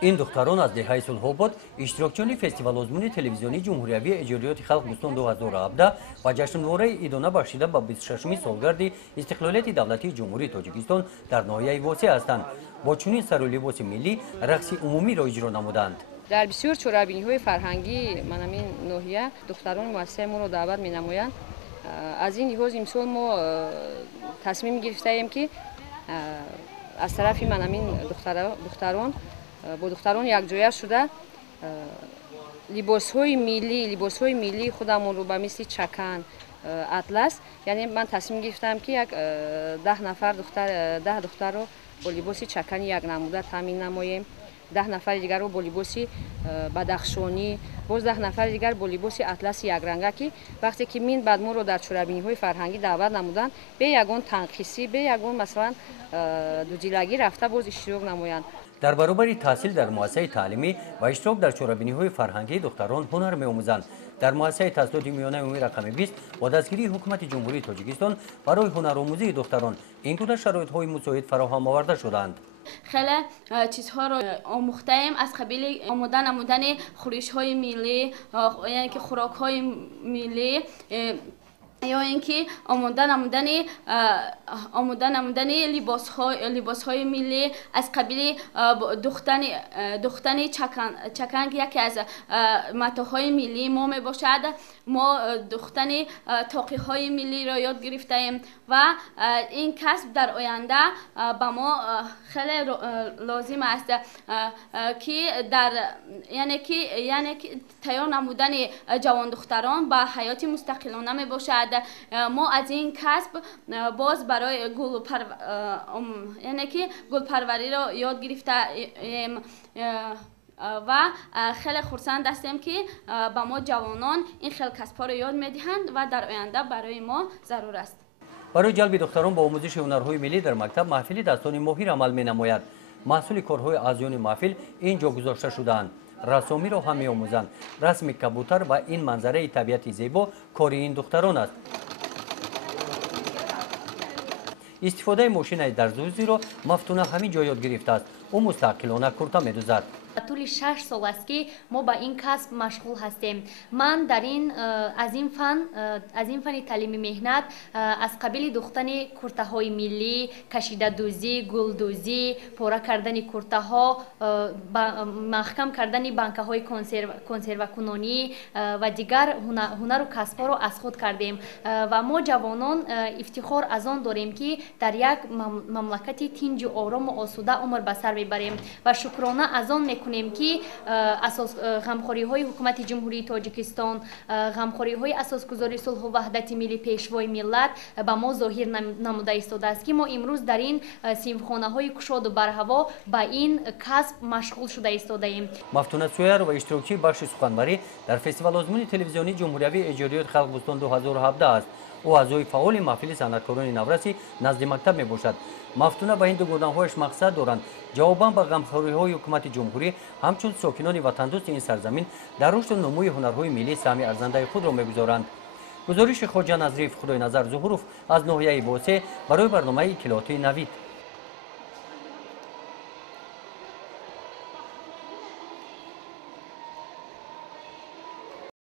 این دختران از دهه صلح‌آباد اشتراکچیان فستیوال آزمون تلویزیونی جمهوری اجاریات خلق بستان 2017 و جشنواره ادامه بخشیده به 26 سالگرد استقلالیت دولتی جمهوری تاجیکستان در ناحیه واسع هستند. با چنین سر و لباس ملی رقص عمومی را اجرا نمودند. در بسیار چهاره‌بینی‌های فرهنگی من همین ناحیه دختران مؤسسه ما را دعوت می‌نمایند. از این لحاظ امسال ما تصمیم گرفتیم که از طرف من همین دختران با دختران یکجای شده لباس‌های ملی خودمون رو به مثل چکن، اطلس، یعنی من تصمیم گرفتم که یک 10 دختر رو با لباس چکن یک نموده تامین نماییم، 10 نفر دیگر رو با لباس بدخشانی، باز 10 نفر دیگر با لباس اطلس یک رنگه که وقتی که من بعد ما رو در چهاره‌بینی‌های فرهنگی دعوت نمودن به یگان تنقیسی به یگان مثلا دوجیلگی رفته باز اشتراک نمایند. در برابر تحصیل در مؤسسه تعلیمی و اشتراک در چهاره‌بینی‌های فرهنگی دختران هنر می‌آموزند. در مؤسسه تحصیلات میانه عمومی رقم 20 با دستگیری حکومت جمهوری تاجیکستان برای هنرآموزی دختران این گونه شرایط‌های مساعد فراهم آورده شدند. خیلی چیزها رو آموختیم از قبیل آمدن خورش‌های ملی، یعنی که خوراک‌های ملی، یا اینکه آمدن لباس‌های ملی از قبیل دختن چکن یکی از متاح‌های ملی ما میباشد. ما دختن تاقی‌های ملی را یاد گرفتیم و این کسب در آینده به ما خیلی لازم است که یعنی که تیار نمودن جوان دختران به حیات مستقلانه می باشد. ما از این کسب باز برای گل پروری را یاد گرفتیم و خیلی خرسند هستیم که به ما جوانان این خیلی کسب‌ها را یاد می‌دهند و در آینده برای ما ضرور است. برای جلب دختران با آموزش هنرهای ملی در مکتب محفل دستان ماهر عمل می‌نماید. محصول کارهای اعضایان محفل اینجا گذاشته شده‌اند. رسامی را هم می‌آموزند. رسم کبوتر و این منظره طبیعت زیبا کار این دختران است. استفاده ماشین درزوزی را مفتونه همین جا یاد گرفته است. او مستقلانه کرتا می‌دوزد. طول 6 سال است که ما با این کسب مشغول هستیم. من در از این فن تعلیمی مهنت از قبیل دوختن کرتاهای ملی، کشیده دوزی، گل دوزی، پاره کردن کرتاها، محکم کردن بانکه های کنسرو کنونی و دیگر هنر و کسب ها را از خود کردیم و ما جوانان افتخار از آن داریم که در یک مملکت تنج و آرام و آسوده عمر به سر میبریم و شکرانه از آن میکنیم که اساس غمخوری های حکومت جمهوری تاجیکستان، غمخوری های اساسگذاری صلح و وحدت ملی پیشوای ملت به ما ظاهر نموده ایستاده است که ما امروز در این سیمخانه های کشاد و برهوا با این کسب مشغول شده ایستاده ایم. مفتونه سویر و اشتراکی بخش سخنوری در فستیوال آزمون تلویزیونی جمهوری اجاریات خلق بستان 2017 است. او اعضای فعال محفل صنعتکاران نورسی نزد مکتب می باشد. مفتونه به این دو گردنهایش مقصد دارند جواباً به غمخوری‌های حکومت جمهوری همچون ساکنان وطندوست این سرزمین در رشد و نموی هنرهای ملی سهم ارزنده خود را می‌گذارند. گزارش خواجه نظریف خدای نظر ظهوروف از ناحیه بوسه برای برنامه اطلاعاتی نوید.